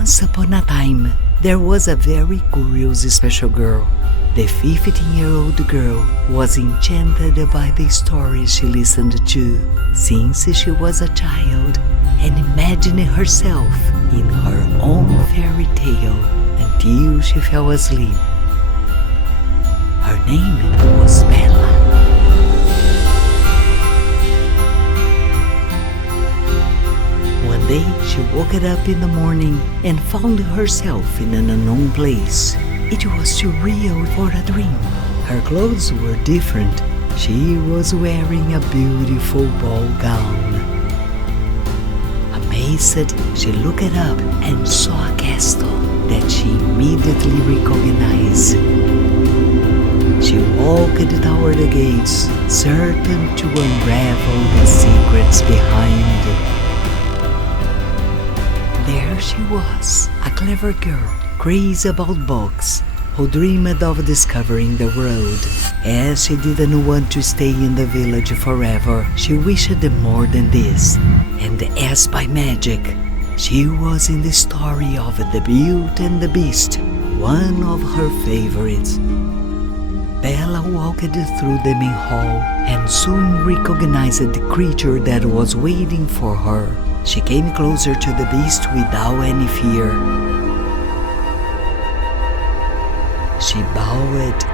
Once upon a time, there was a very curious special girl. The 15-year-old girl was enchanted by the stories she listened to since she was a child and imagined herself in her own fairy tale until she fell asleep. Her name was Bela. One day she woke up in the morning and found herself in an unknown place. It was too real for a dream. Her clothes were different. She was wearing a beautiful ball gown. Amazed, she looked up and saw a castle that she immediately recognized. She walked toward the gates, certain to unravel the secrets behind. There she was, a clever girl, crazy about books, who dreamed of discovering the world. As she didn't want to stay in the village forever, she wished more than this. And as by magic, she was in the story of The Beauty and the Beast, one of her favorites. Bela walked through the main hall and soon recognized the creature that was waiting for her. She came closer to the beast without any fear. She bowed,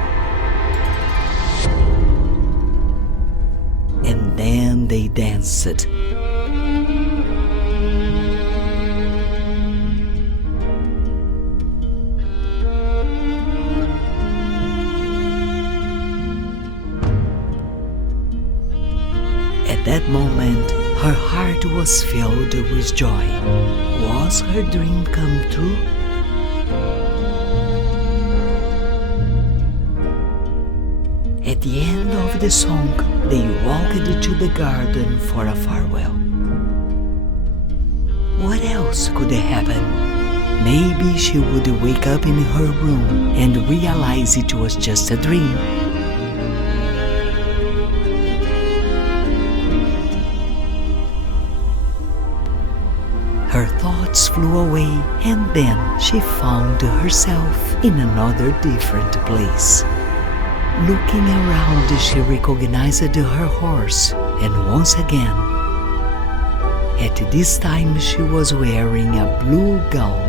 and then they danced. At that moment, her heart was filled with joy. Was her dream come true? At the end of the song, they walked to the garden for a farewell. What else could happen? Maybe she would wake up in her room and realize it was just a dream. Her thoughts flew away, and then she found herself in another different place. Looking around, she recognized her horse, and once again, at this time she was wearing a blue gown.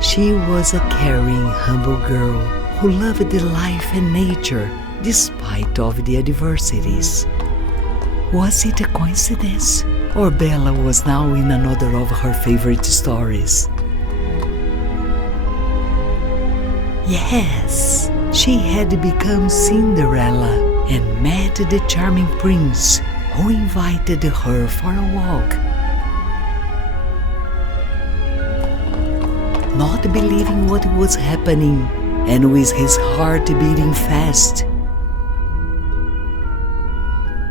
She was a caring, humble girl who loved life and nature despite of the adversities. Was it a coincidence? Or Bela was now in another of her favorite stories? Yes, she had become Cinderella and met the charming prince who invited her for a walk. Not believing what was happening and with his heart beating fast,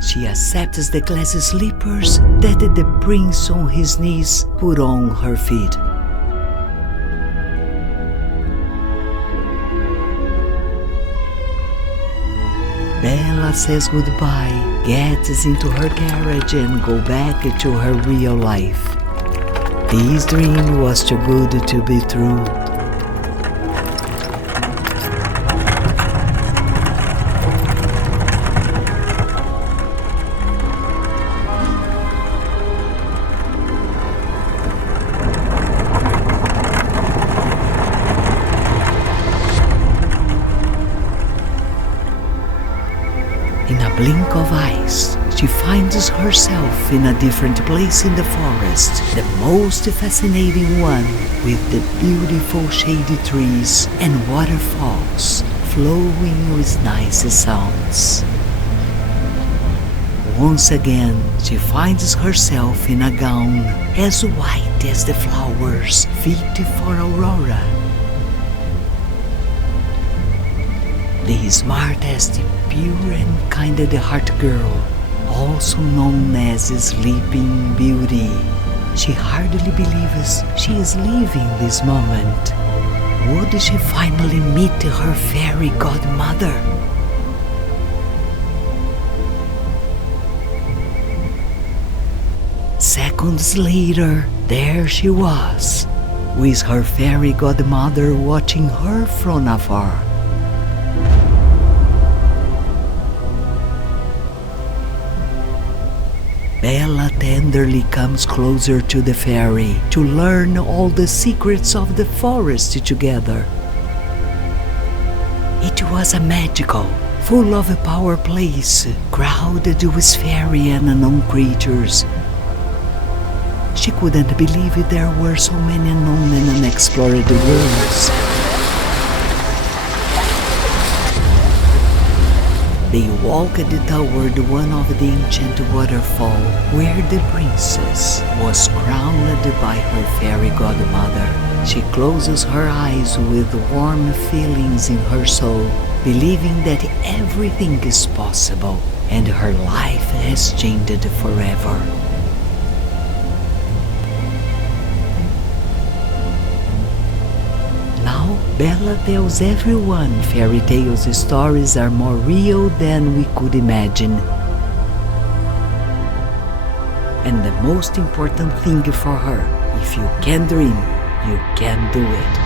she accepts the glass slippers that the prince on his knees put on her feet. Bela says goodbye, gets into her carriage and go back to her real life. This dream was too good to be true. In a blink of eyes, she finds herself in a different place in the forest, the most fascinating one, with the beautiful shady trees and waterfalls flowing with nice sounds. Once again, she finds herself in a gown as white as the flowers fit for Aurora. The smartest, pure and kind-hearted girl, also known as Sleeping Beauty. She hardly believes she is living this moment. Would she finally meet her fairy godmother? Seconds later, there she was, with her fairy godmother watching her from afar. Bela tenderly comes closer to the fairy to learn all the secrets of the forest together. It was a magical, full of power place, crowded with fairy and unknown creatures. She couldn't believe there were so many unknown and unexplored worlds. They walked toward one of the ancient waterfall where the princess was crowned by her fairy godmother. She closes her eyes with warm feelings in her soul, believing that everything is possible and her life has changed forever. Now, Bela tells everyone fairy tales stories are more real than we could imagine. And the most important thing for her, if you can dream, you can do it.